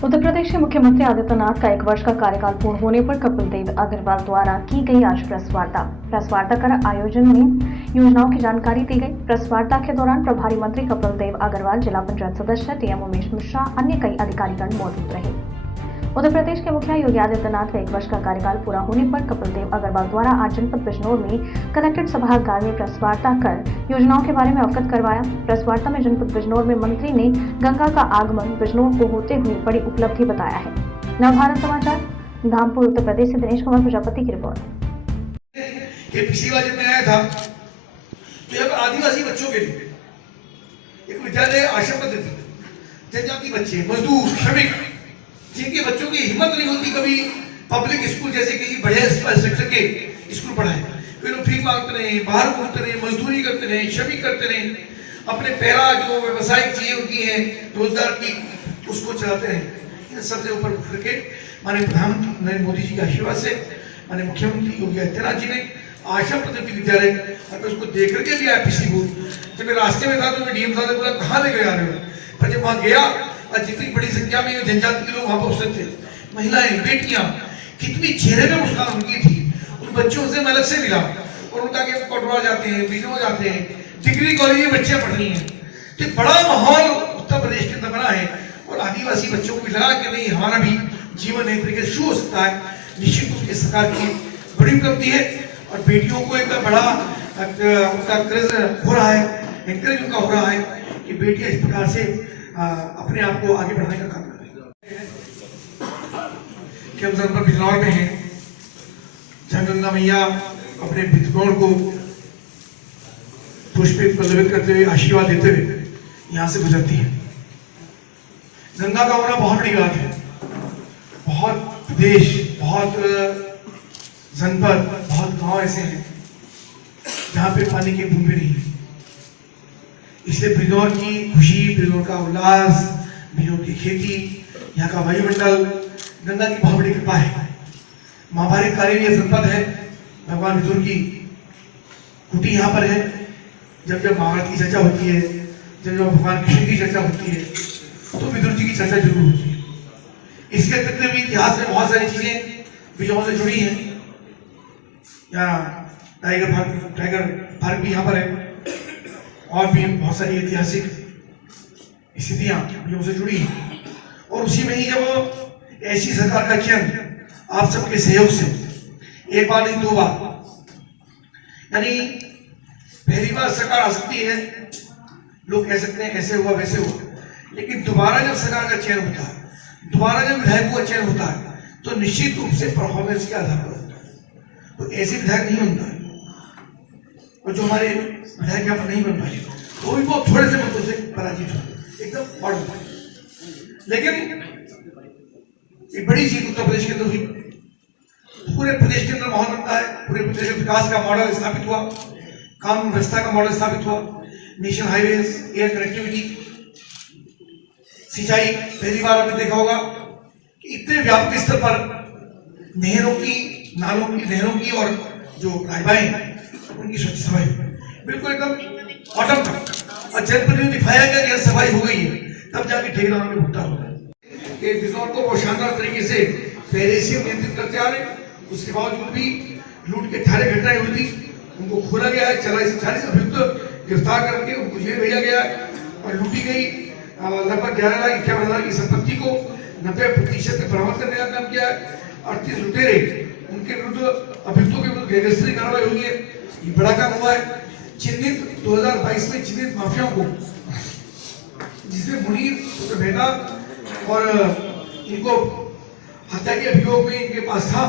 उत्तर प्रदेश के मुख्यमंत्री आदित्यनाथ का 1 वर्ष का कार्यकाल पूर्ण होने पर कपिल देव अग्रवाल द्वारा की गई आज प्रेस वार्ता कर आयोजन में योजनाओं की जानकारी दी गई। प्रेस वार्ता के दौरान प्रभारी मंत्री कपिल देव अग्रवाल, जिला पंचायत सदस्य डीएम उमेश मिश्रा, अन्य कई अधिकारीगण मौजूद रहे। उत्तर प्रदेश के मुखिया योगी आदित्यनाथ का 1 वर्ष का कार्यकाल पूरा होने पर कपिल देव अग्रवाल द्वारा आज जनपद बिजनौर में कलेक्ट्रेट सभागार में प्रेस वार्ता कर योजनाओं के बारे में अवगत करवाया। प्रेस वार्ता में जनपद बिजनौर में मंत्री ने गंगा का आगमन बिजनौर को होते हुए बड़ी उपलब्धि बताया है। नवभारत समाचार, धामपुर, उत्तर प्रदेश से दिनेश कुमार प्रजापति की रिपोर्ट। पिछली बार जब मैं आया था तो अब आदिवासी बच्चों के लिए एक विद्यालय आश्रम पद्धति, जनजाति बच्चे, मजदूर, श्रमिक, जिनके बच्चों की हिम्मत नहीं होती कभी पब्लिक स्कूल जैसे कि बड़े सेक्टर के स्कूल पढ़ाए, वे लोग भीख मांगते रहे, बाहर घूमते रहे, मजदूरी करते रहे, श्रमिक करते रहे, अपने पैरा जो व्यवसायिक चीजें उनकी हैं रोजगार की, उसको चलाते रहे। इन सबसे ऊपर उठ करके माननीय प्रधानमंत्री नरेंद्र मोदी जी के आशीर्वाद से माननीय मुख्यमंत्री योगी आदित्यनाथ जी ने आश्रम पद्धति विद्यालय, और उसको देख करके भी आया पिछली भूल। जब मैं रास्ते में था तो मैं डीएम साहब से बोला कहाँ लेकर आ रहे हो, पर जब वहां गया और जितनी बड़ी संख्या में जनजाति के लोग वहां पर उपस्थित थे, महिलाएं, बेटियां, कितनी चेहरे में मुस्कान उनकी थी। उन बच्चों से मैं अलग से मिला और उनका कि कोटवा जाते हैं, बिजनौर जाते हैं, डिग्री कॉलेज में बच्चियां पढ़ रही हैं। तो बड़ा माहौल उत्तर प्रदेश के अंदर बना है और आदिवासी बच्चों को लगा कि नहीं हमारा भी जीवन एक तरीके से शुरू हो सकता है। निश्चित रूप से सरकार की बड़ी उपलब्धि है और बेटियों को एक बड़ा उनका क्रेज हो रहा है, एनकरेज उनका हो रहा है कि बेटियां इस प्रकार से अपने आप को आगे बढ़ाने का काम कर रहे हैं। कि हम जनपद बिजनौर में हैं, जहां गंगा मैया अपने बिजनौर को पुष्पित पल्लवित करते हुए, आशीर्वाद देते हुए यहां से गुजरती है। गंगा का होना बहुत बड़ी बात है। बहुत प्रदेश, बहुत जनपद, बहुत गांव ऐसे हैं जहां पे पानी की बूंद भी नहीं है। इसलिए बिजनौर की खुशी, बिजनौर का उल्लास, बिजनौर की खेती, यहाँ का वायुमंडल गंगा की बहुत बड़ी कृपा है। महाभारत कालीन यह जनपद है, भगवान विदुर की कुटी यहाँ पर है। जब जब महाभारत की चर्चा होती है, जब जब भगवान कृष्ण की चर्चा होती है, तो विदुर जी की चर्चा जरूर होती है। इसके अतिरिक्त भी इतिहास में बहुत सारी चीजें बिजनौर से जुड़ी हैं। यहाँ टाइगर पार्क भी यहाँ पर है और भी बहुत सारी ऐतिहासिक स्थितियां जो उसे जुड़ी हैं। और उसी में ही जब ऐसी सरकार का चयन आप सबके सहयोग से एक बार नहीं दो बार, यानी पहली बार सरकार आ सकती है, लोग कह सकते हैं ऐसे हुआ वैसे हुआ, लेकिन दोबारा जब सरकार का चयन होता है, दोबारा जब विधायकों का चयन होता है, तो निश्चित रूप से परफॉर्मेंस के आधार पर होता है। तो ऐसे विधायक नहीं बनता है और जो हमारे विधायक यहाँ पर नहीं बन पाए वो भी बहुत थोड़े से मतों से पराजित हुए, एकदम बड़ हुए। लेकिन एक बड़ी जीत उत्तर प्रदेश के अंदर हुई। पूरे प्रदेश के अंदर माहौल बनता है, पूरे प्रदेश में विकास का मॉडल स्थापित हुआ, कानून व्यवस्था का मॉडल स्थापित हुआ, नेशनल हाईवेज, एयर कनेक्टिविटी, सिंचाई। पहली बार आपने देखा होगा कि इतने व्यापक स्तर पर नहरों की, नालों की, नहरों की और जो राजबाएं उनकी स्वच्छ सफाई बिल्कुल एकदम ऑटम था। और जनपद में दिखाया गया कि सफाई हो गई है, तब जाके ठेकेदारों ने भुगता होगा। बिजनौर को वो शानदार तरीके से पहले से नियंत्रित करते आ रहे, उसके बावजूद भी लूट के 18 घटनाएं हुई थी, उनको खोला गया है। 40 अभियुक्त गिरफ्तार करके उनको जेल भेजा गया और लूटी गई लगभग 11,51,000 की संपत्ति को 90% बरामद करने का काम किया है। 38 लुटेरे उनके विरुद्ध, अभियुक्तों के विरुद्ध गैंगस्टरिंग कार्रवाई हुई है, ये बड़ा काम हुआ है। चिन्हित 2022 में चिन्हित माफियाओं को, जिसमें मुनीर पुत्र मेहता और इनको हत्या के अभियोग में इनके पास था,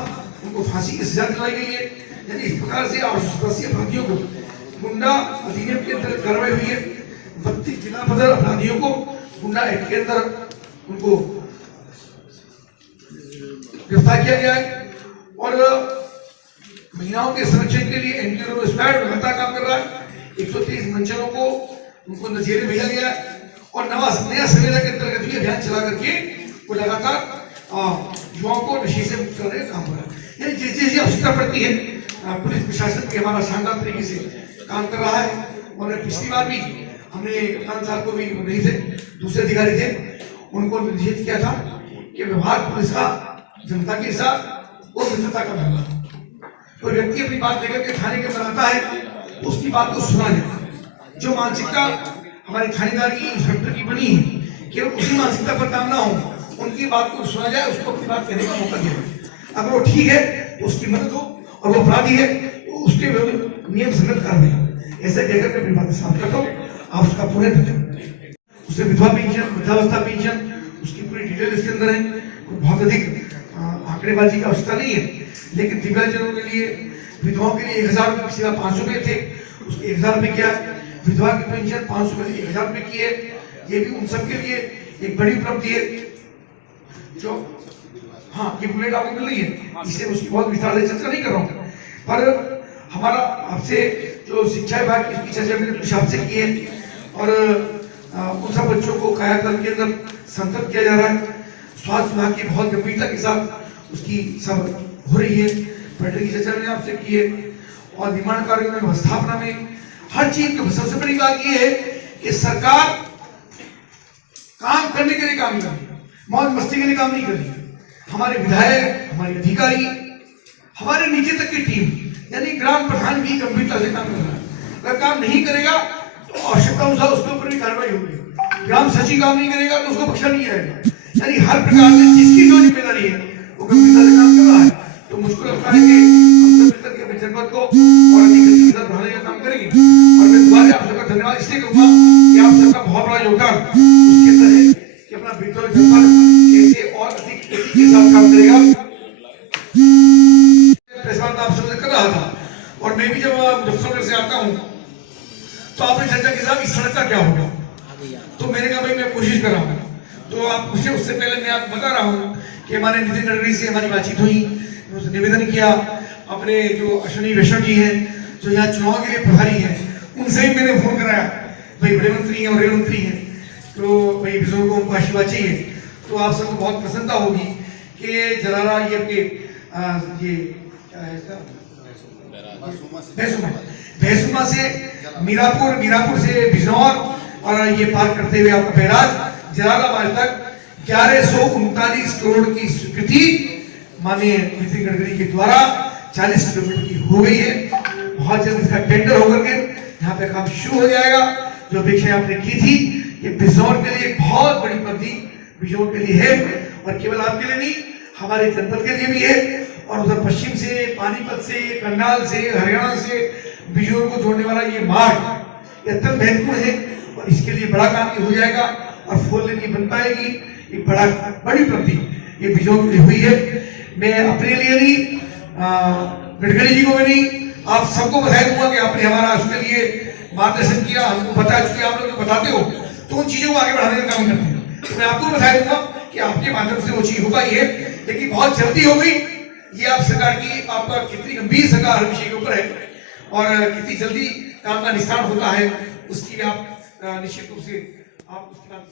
उनको फांसी की सजा दिलाई गई है। यानी इस प्रकार से 880 अपराधियों को गुंडा अधिनियम के अंतर्गत कार्रवाई हुई है। 32 जिला पदर अपराधियों को गुंडा एक्ट के अंदर उनको गिरफ्तार किया गया है। और महिलाओं के संरक्षण के लिए एंटी टेरर स्क्वाड लगातार काम कर रहा है। 123 मंचलों को उनको जेल भेजा गया है और नया सवेरा के अंतर्गत भी अभियान चला करके वो लगातार युवाओं को नशे से मुक्त करने का काम हो रहा है। यानी जैसे जैसे आवश्यकता पड़ती है, पुलिस प्रशासन भी हमारा शानदार तरीके से काम कर रहा है। और पिछली बार भी हमने कप्तान साहब को भी नहीं थे, दूसरे अधिकारी थे, उनको निर्देशित किया था कि व्यवहार पुलिस का जनता के साथ और मित्रता का धर्म। कोई व्यक्ति अपनी बात लेकर के थाने के अंदर आता है, उसकी बात को सुना जाए। जो मानसिकता हमारे थानेदार की, इंस्पेक्टर की बनी है कि उसी मानसिकता पर काम ना हो, उनकी बात को सुना जाए, उसको अपनी बात कहने का मौका दिया जाए। अगर वो ठीक है तो उसकी मदद हो, और वो अपराधी है तो उसके विरुद्ध नियम संगत कार्रवाई। ऐसे कहकर के अपनी बातें समाप्त करता हूँ। आप उसका पूरे उसे विधवा पेंशन, वृद्धावस्था पेंशन, उसकी पूरी डिटेल इसके अंदर है। बहुत अधिक आंकड़ेबाजी की आवश्यकता नहीं है, लेकिन दिव्यांगजनों के लिए, विधवाओं के लिए 1000 रुपये की सेवा 500 रुपये थे, उसके 1000 रुपये किया। विधवा की पेंशन 500 रुपये से 1000 रुपये की है। ये भी उन सबके लिए एक बड़ी उपलब्धि है। जो हाँ, ये बुलेट आपको मिल रही है, इससे उसकी बहुत विस्तार से चर्चा नहीं कर रहा हूँ, पर हमारा आपसे जो शिक्षा विभाग की चर्चा मैंने कुछ आपसे की है, और उन सब बच्चों को कायाकल्प के अंदर संतत किया जा रहा है। स्वास्थ्य विभाग की बहुत गंभीरता के साथ उसकी सब हो रही है। पर्यटन की चर्चा मैंने आपसे की है, और निर्माण कार्यों में, व्यवस्थापना में, हर चीज की सबसे बड़ी बात यह है कि सरकार काम करने के लिए काम कर रही है, मौज मस्ती के लिए काम नहीं कर रही है। हमारे विधायक, हमारे अधिकारी, हमारे नीचे तक की टीम, यानी ग्राम प्रधान भी गंभीरता से काम कर रहा है। अगर काम नहीं करेगा तो आवश्यकता अनुसार उसके ऊपर भी कार्रवाई होगी। ग्राम सचिव काम नहीं करेगा तो उसको बख्शा नहीं जाएगा। यानी हर प्रकार से जिसकी जो जिम्मेदारी है वो गंभीरता से काम कर रहा है। तो मुझको लगता है कि हम सब मिलकर के जनपद को और अधिक गति के साथ बढ़ाने का काम करेंगे। और मैं दोबारा आप सबका धन्यवाद इसलिए करूंगा कि आप सबका बहुत बड़ा योगदान उसके अंदर है कि अपना बिरथौल जनपद कैसे और अधिक गति के साथ काम करेगा। आप सबसे कर रहा था, और मैं भी जब मुजफ्फरनगर से आता हूँ तो आपने चर्चा की साहब इस सड़क का क्या होगा, तो मैंने कहा भाई मैं कोशिश कर रहा हूँ। तो आप मुझे उससे पहले मैं आपको बता रहा हूँ कि हमारे नितिन गडकरी से हमारी बातचीत हुई, उनसे निवेदन किया। अपने जो अश्विनी वैष्णव जी हैं जो यहाँ चुनाव के लिए प्रभारी हैं, उनसे भी मैंने फोन कराया, भाई बड़े मंत्री हैं और रेल मंत्री हैं, तो भाई बुजुर्गों को उनको आशीर्वाद चाहिए। तो आप सबको बहुत प्रसन्नता होगी कि जलारा ये आपके ये भैंसुमा से मीरापुर, मीरापुर से बिजनौर, और ये पार करते हुए आपका बैराज जलालाबाद तक 1139 करोड़ की स्वीकृति माननीय नितिन गडकरी के द्वारा 40 किलोमीटर की हो गई है। बहुत जल्द इसका टेंडर होकर के यहाँ पे काम शुरू हो जाएगा। जो अपेक्षा आपने की थी, ये बिजनौर के लिए बहुत बड़ी उपलब्धि बिजनौर के लिए है, और केवल आपके लिए नहीं, हमारे जनपद के लिए भी है। और उधर पश्चिम से, पानीपत से, करनाल से, हरियाणा से बिजनौर को जोड़ने वाला ये मार्ग अत्यंत महत्वपूर्ण है, और इसके लिए बड़ा काम ये हो जाएगा और 4 लेन की बन पाएगी। एक बड़ी उपलब्धि ये बिजनौर के लिए हुई है। मैं अपने लिए नहीं, गडकरी जी को भी नहीं, आप सबको बधाई दूंगा कि आपने हमारा उसके लिए मार्गदर्शन किया, हमको बता चुके, आप लोग बताते हो तो उन चीजों को आगे बढ़ाने का काम करते हैं। तो मैं आपको बधाई दूंगा कि आपके माध्यम से वो चीज हो पाई है, लेकिन बहुत जल्दी हो गई। ये आप सरकार की, आपका कितनी गंभीर सरकार हर विषय के ऊपर है, और कितनी जल्दी काम का निस्तारण होता है उसकी आप निश्चित रूप से आप उसकी बात